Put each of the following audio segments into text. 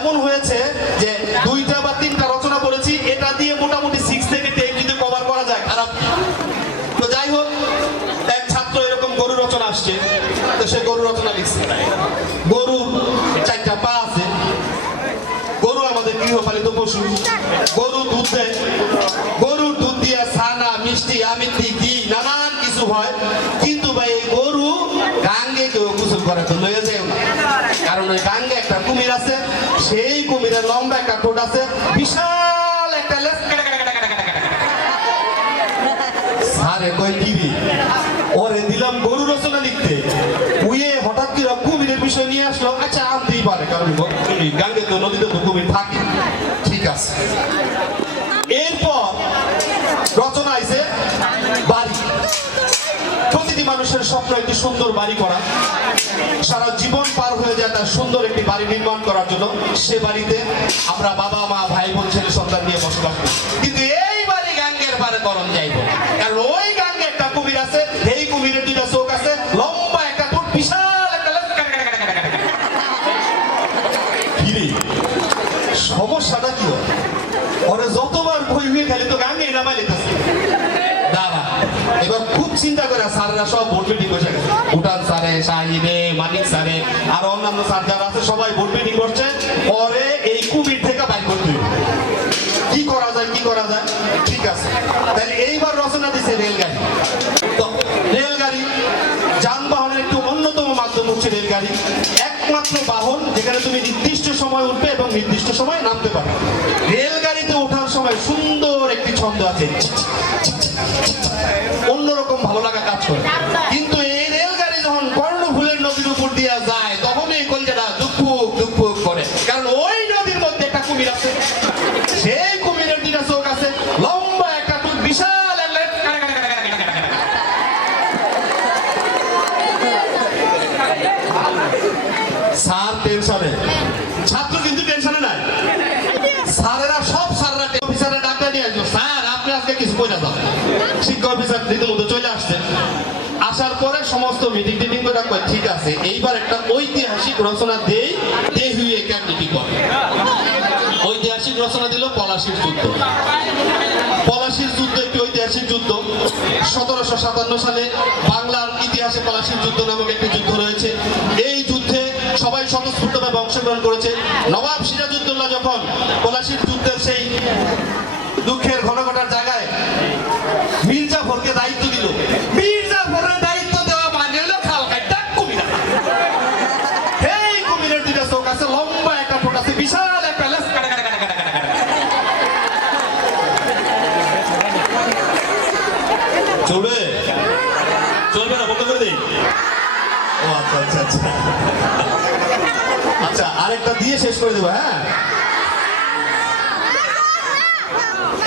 এমন হয়েছে যে 2টা বা 3টা রচনা পড়েছি, এটা দিয়ে মোটামুটি 6 থেকে 10 যদি কভার করা যায় খারাপ। তো যাই হোক, এক ছাত্র এরকম গরু রচনা আসছে, তো সে গরু রচনা লিখছে। গরুর 4টা পা আছে, গরু আমাদের গৃহপালিত পশু, গরু দুধ দেয়, গরুর দুধ দিয়ে ছানা, মিষ্টি, আমিত্তি, ঘি নানান কিছু হয়। কিন্তু ভাই এই গরু গাঙ্গে কেউ গোসল করার জন্য লয়ে যায় না, কারণ ওই গাঙ্গে একটা কুমির আছে, সেই কুমিরের লম্বা একটা ঠোঁট আছে, বিশাল একটা লেজ। সারে কই কি রে, ওরে দিলাম গরু রচনা লিখতে, উয়ে হঠাৎ করে কুমিরের বিষয় নিয়ে আসলো। আচ্ছা আনতেই পারে, কারণ গাঙ্গে তো নদীতে তো কুমির থাকে, ঠিক আছে। এরপর রচনা আইছে বাড়ি। প্রতিটি মানুষের স্বপ্ন একটি সুন্দর বাড়ি করা, সারা জীবন পার হয়ে যায় তার সুন্দর একটি বাড়ি নির্মাণ করার জন্য। সে বাড়িতে আমরা বাবা মা ভাই বোন ছেলে সন্তান নিয়ে বসবাস করি, কিন্তু এই বাড়ি গাঙ্গের পারে করণ যাইব, কারণ ওই গাঙ্গে একটা কুমির আছে, এই কুমিরের 2টা চোখ আছে, লম্বা একটা ঠোঁট, বিশাল একটা সমস্যাটা কি হয়, ওরা যতবার বই হয়ে খালি তো গাঙ্গে নামাই লিতেছে। দাদা এবার খুব চিন্তা করে স্যাররা সব ভোট মিটিং বসে গেছে, উঠান স্যারে, শাহিনে, মানিক স্যারে আর অন্যান্য স্যার যারা আছে সবাই ভোট মিটিং করছে। পরে এই কুমির থেকে বাইর করতে কি করা যায়, কি করা যায়। ঠিক আছে, তাহলে এইবার রচনা দিচ্ছে রেলগাড়ি। তো রেলগাড়ি যানবাহনের একটু অন্যতম মাধ্যম হচ্ছে রেলগাড়ি, একমাত্র বাহন যেখানে তুমি নির্দিষ্ট সময় উঠবে এবং নির্দিষ্ট সময় নামতে পারবে। রেলগাড়িতে ওঠার সময় সুন্দর একটি ছন্দ আছে, অন্যরকম ভালো লাগা কাজ করে। কিন্তু এই রেলগাড়ি যখন কর্ণফুলের নদীর উপর দিয়ে যায়, তখন এই কলজাটা দুপুক দুপুক করে, কারণ ওই নদীর মধ্যে একটা কুমির আছে, সেই কুমিরের 2টা চোখ আছে, লম্বা একটা ঠোঁট, বিশাল স্যার টেনশনে, ছাত্র কিন্তু টেনশনে নাই। স্যারেরা সব স্যাররা অফিসাররা ডাক্তার নিয়ে আসলো, স্যার আপনি আজকে কিছু কইরা যান। শিক্ষা অফিসার রীতিমতো চলে আসছে, আসার পরে সমস্ত মিটিং টিটিং করে কয় ঠিক আছে, এইবার একটা ঐতিহাসিক রচনা দেই, দেহুয়ে ক্যান্ডিডেট করে। ঐতিহাসিক রচনা দিল পলাশীর যুদ্ধ। পলাশীর যুদ্ধ একটি ঐতিহাসিক যুদ্ধ। 1757 সালে বাংলার ইতিহাসে পলাশীর যুদ্ধ নামক একটি যুদ্ধ রয়েছে। এই যুদ্ধে সবাই স্বতঃস্ফূর্তভাবে অংশগ্রহণ করেছে। নবাব সিরাজউদ্দৌলা যখন পলাশীর যুদ্ধের সেই দুঃখের ঘনঘটার জায়গায় মীর জাফরকে দায়িত্ব দিল, মীর জাফরের দায়িত্ব দেওয়া মানে হলো খাল কাটা কুমির। এই কুমিরের 2টা চোখ আছে, লম্বা একটা ঠোঁট আছে, বিশাল একটা লেজ। চলবে চলবে না, বন্ধ করে দিই। ও আচ্ছা আচ্ছা আচ্ছা আচ্ছা, আরেকটা দিয়ে শেষ করে দেবো। হ্যাঁ,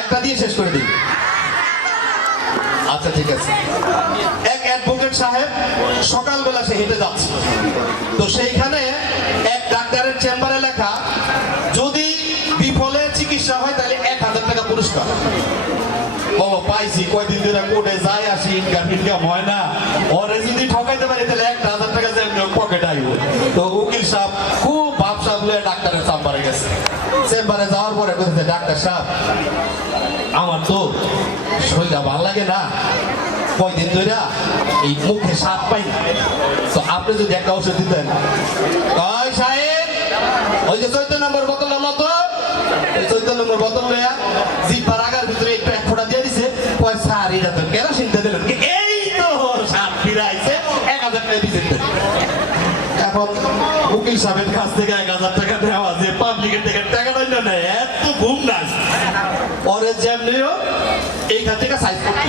একটা দিয়ে শেষ করে দিই। আচ্ছা ঠিক আছে। এক অ্যাডভোকেট সাহেব সকালবেলা সে হেঁটে যাচ্ছে, তো সেইখানে এক ডাক্তারের চেম্বারে লেখা, যদি বিফলে চিকিৎসা হয় তাহলে 1000 টাকা পুরস্কার। বাবা পাইছি, কয়দিন ধরে কোর্টে যাই আসি, ইনকাম হয় না, ওরে যদি ঠকাইতে পারি তাহলে 1000 টাকা পকেটে আইব। তো উকিল সাহেব খুব ভাবসা বলে ডাক্তারের চেম্বারে গেছে। চেম্বারে যাওয়ার পরে বলছে, ডাক্তার সাহেব আমার তো শরীরটা ভালো লাগে না, কয়দিন ধরে এই মুখে স্বাদ পাই না, তো আপনি যদি একটা ওষুধ দিতেন। কয় সাহেব ওই যে 14 নম্বর বোতল হলো, তো 14 নম্বর বোতল লইয়া জিহ্বার আগার ভিতরে একটু 1 ফোঁটা দিয়ে দিছে। কয় স্যার এটা তো কেরোসিনটা দিলেন, এই তো স্বাদ ফিরাইছে, 1000 টাকা দিতে। এখন উকিল সাহেবের কাছ থেকে 1000 টাকা নেওয়া, যে পাবলিকের থেকে টাকাটা না, এত ঘুম না পরে যেমনিও এইখান থেকে সাইজ করতে।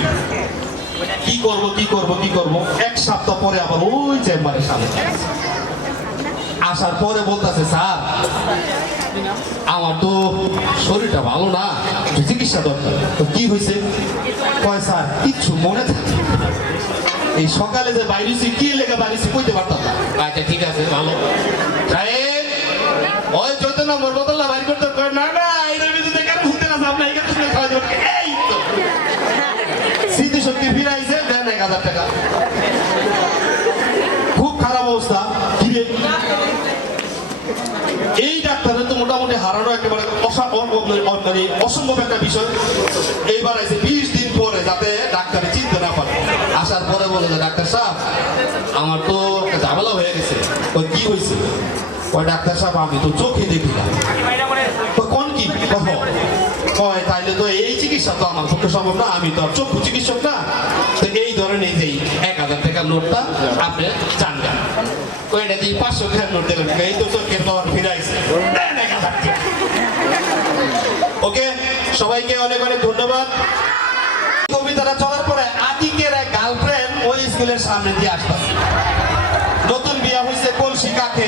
কি করব কি করব কি করব, 1 সপ্তাহ পরে আবার ওই চেম্বারের সামনে আসার পরে বলতেছে, স্যার আমার তো শরীরটা ভালো না, চিকিৎসা দরকার। তো কি হয়েছে? কয় স্যার কিচ্ছু মনে থাকে, এই সকালে যে বাইরেছি কি লেগে বাইরেছি কইতে পারতাম না। আচ্ছা ঠিক আছে ভালো সাহেব, ওই 14 নম্বর বোতলটা বাইর করতে। না না এটার ভিতরে কেন ঘুরতে না, আপনার এখানে শুনে খাওয়া যাবে। এই তো স্মৃতিশক্তি ফিরাইছে, দেন 1000 টাকা। খুব খারাপ অবস্থা। এই ডাক্তারের তো মোটামুটি হারানো একেবারে মানে অসম্ভব একটা বিষয়। এইবার আছে 20 দিন পরে যাতে ডাক্তারে চিনতে না পারে। আসার পরে বলে যে ডাক্তার সাহেব আমার তো একটা ঝামেলা হয়ে গেছে। ওই কি হয়েছে? ওই ডাক্তার সাহেব আমি তো চোখে দেখি না। কোন কি কয় তাইলে তো এই চিকিৎসা তো আমার পক্ষে সম্ভব না, আমি তো আর চক্ষু চিকিৎসক না। তো এই ধরনের এই 1000 টাকার নোটটা আপনি চান না, ওইটা দিয়ে 500 টাকার নোট দিলেন, এই তো চোখের পাওয়ার ফিরাইছে। ওকে, সবাইকে অনেক অনেক ধন্যবাদ। কবিতাটা চলার পরে আতিকের এক গার্লফ্রেন্ড ওই স্কুলের সামনে দিয়ে আসতেছে। নতুন বিয়ে হয়েছে কলসি কাকে।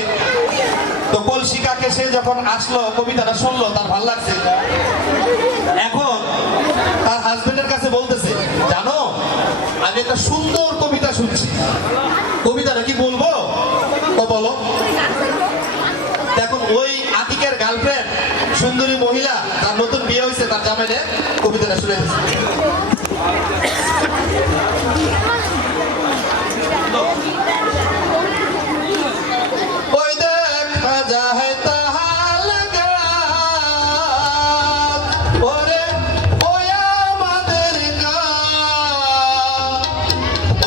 তো কলসি কাকে সে যখন আসলো, কবিতাটা শুনলো, তার ভালো লাগছে। এখন তার হাজবেন্ডের কাছে বলতেছে, জানো আমি একটা সুন্দর কবিতা শুনছি, কবিতাটা কি বলবো? তো বলো। দেখুন ওই আতিকের গার্লফ্রেন্ড সুন্দরী মহিলা, তার নতুন বিয়ে হয়েছে, তার জামাইলে কবিতাটা শুনে দিচ্ছে। ওই দেখা যায় তাহার গান, ওরে ওই আমাদের গান,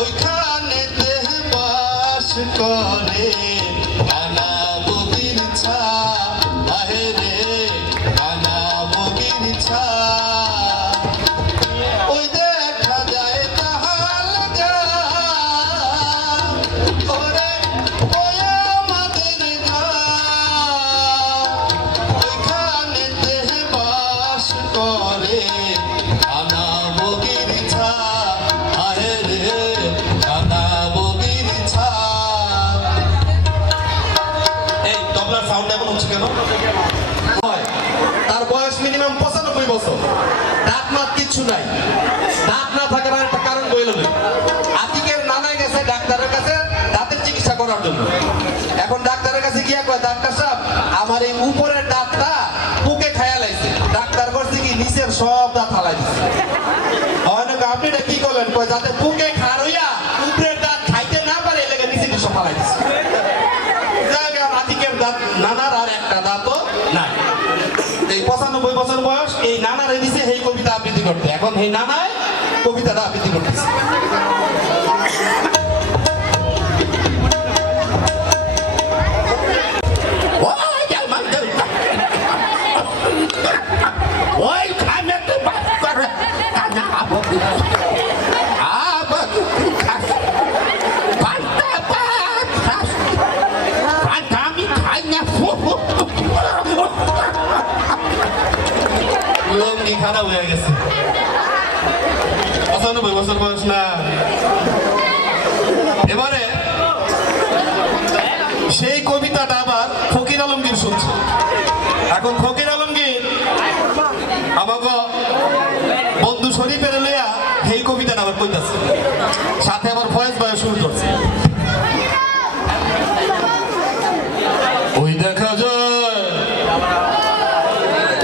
ওইখানেতে বাস করে কানা বগির ছা, আহে রে কানা বগির ছা। ওই দেখা যায় তাহার গান, ওরে ওই আমাদের গান, ওইখানেতে বাস করে কানা বগির ছা, আহে রে কানা বগির ছা। এই তবলার সাউন্ড এমন হচ্ছে কেন? তার বয়স মিনিমাম 95 বছর, দাঁত মাত কিচ্ছু নাই। দাঁত না থাকার একটা কারণ বইল না। আতিকের নানাই গেছে ডাক্তারের কাছে দাঁতের চিকিৎসা করার জন্য। এখন ডাক্তারের কাছে গিয়া কয়, ডাক্তার সাহেব আমার এই উপরের দাঁতটা পোকে খায়া লাইছে। ডাক্তার করছে কি নিচের সব দাঁত ফালাই দিচ্ছে। আপনি এটা কি করলেন? কয় যাতে পোকে খার হইয়া উপরের দাঁত খাইতে না পারে, এই লেগে নিচে সব ফালাই দিচ্ছে। আতিকের দাঁত নানার আর একটা দাঁতও নাই। এই 95 বছর বয়স, এই নানারে দিছে এই কবিতা আবৃত্তি করতে। এখন এই নানায় কবিতাটা আবৃত্তি করতেছে। লঙ্গি খারাপ হয়ে গেছে, 95 বছর বয়স না। এবারে সেই কবিতাটা আবার ফকির আলমগীর শুনছে। এখন ফকির আলমগীর আমাকে বন্ধু শরীফের লইয়া এই কবিতাটা আবার কইতাছে, সাথে আবার ফয়েজ ভাই শুরু করছে। ওই দেখা যায়,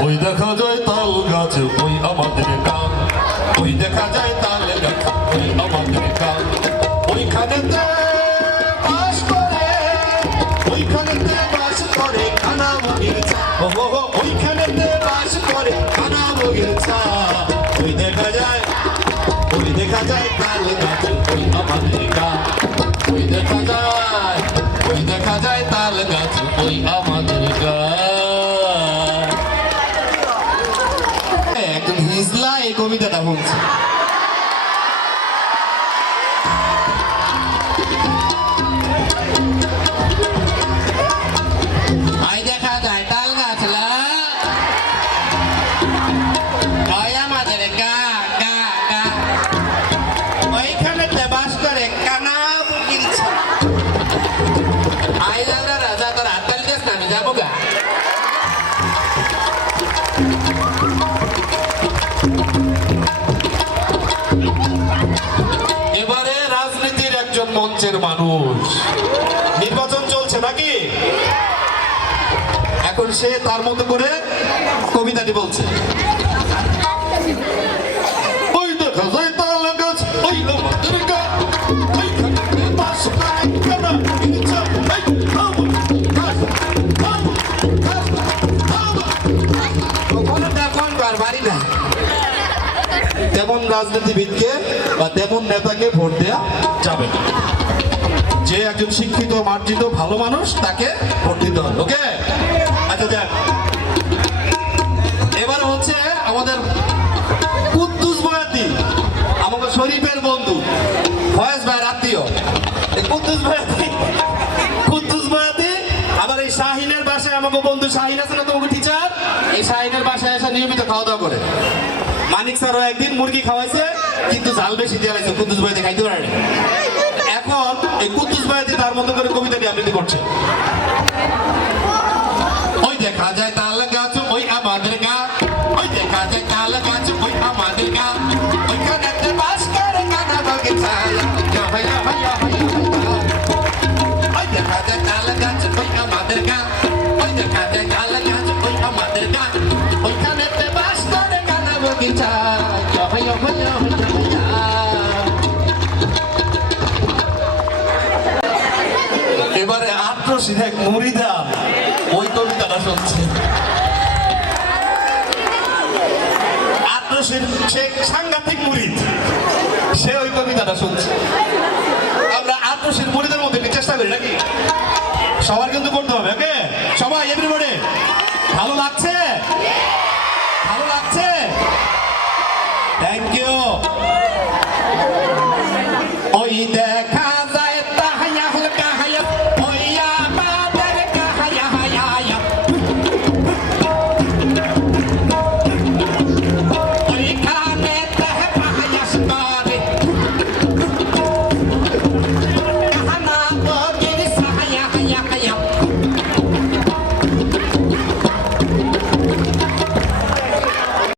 ওই দেখা যায় তাল গাছ, ওই আমাদের গান, ওই দেখা যায় তাল গাছ, ওই আমাদের গান, ওইখানেতে বাস করে, ওইখানেতে বাস করে কানা বগির ছা, ওইখানেতে বাস করে কানা বগির ছা। ওই দেখা যায়, ওই দেখা যায় তাল গাছ, ওই আমাদের গান, ওই দেখা যায়, ওই দেখা যায় তাল গাছ, ওই আমাদের গান। একদম হিজলা এই কবিতাটা বলছে। ওই দেখা যায় তাল গাছ, ওই আমাদের গা গা গা, ওইখানেতে বাস করে কানা বগির ছা। আই জানা রাজা তোর হাততালি দেশ না, আমি যাবো গা। এবারে রাজনীতির একজন মঞ্চের মানুষ, নির্বাচন চলছে নাকি? এখন সে তার মতো করে কবিতাটি বলছে। ওই দেখা যায় তাল গাছ, ওই আমাদের গান, ওইখানে বাস করে কানা বগির ছা, ওই আমাদের গাছ, আমাদের গাছ, আমার বাড়ি না। তেমন রাজনীতিবিদকে বা তেমন নেতাকে ভোট দেয়া যাবে না। যে একজন শিক্ষিত মার্জিত ভালো মানুষ তাকে ভোট দিতে হবে। ওকে, আচ্ছা দেখ, এবার হচ্ছে আমাদের কুদ্দুস বয়াতি, আমাদের শরীফের বন্ধু, ফয়েজ ভাইয়ের আত্মীয়। এই কুদ্দুস বয়াতি আবার এই শাহিনের বাসায়, আমাকে বন্ধু শাহিন আছে না তোমাকে টিচার, এই শাহিনের বাসায় এসে নিয়মিত খাওয়া দাওয়া করে। মানিক স্যারও একদিন মুরগি খাওয়াইছে, কিন্তু ঝাল বেশি দিয়ে রাখছে, কুদ্দুস বয়াতি খাইতে পারেনি। এখন এই কুদ্দুস বয়াতি তার মতো করে কবিতাটি আবৃত্তি করছে। ওই দেখা যায় তাল গাছ ওই আমাদের গা, ওই দেখা যায় তাল গাছ ওই আমাদের গা, ওইখানে একটা বাস করে কানা বাগিচা, ভাইয়া ভাইয়া ভাইয়া। ওই দেখা যায় তাল গাছ ওই আমাদের গা, ওই দেখা যায় তাল গাছ ওই আমাদের গা, ওইখানে একটা বাস করে কানা বাগিচা, ভাইয়া ভাইয়া ভাইয়া। এবারে আট্রসির এক মুরিদা ওই কবিতাটা শুনছে। আট্রসির সে সাংঘাতিক মুরিদ, সে ওই কবিতাটা শুনছে। আমরা আট্রসির মুরিদের মধ্যে চেষ্টা করি নাকি? সবার কিন্তু করতে হবে। ওকে সবাই, এভরিবডি, ভালো লাগছে?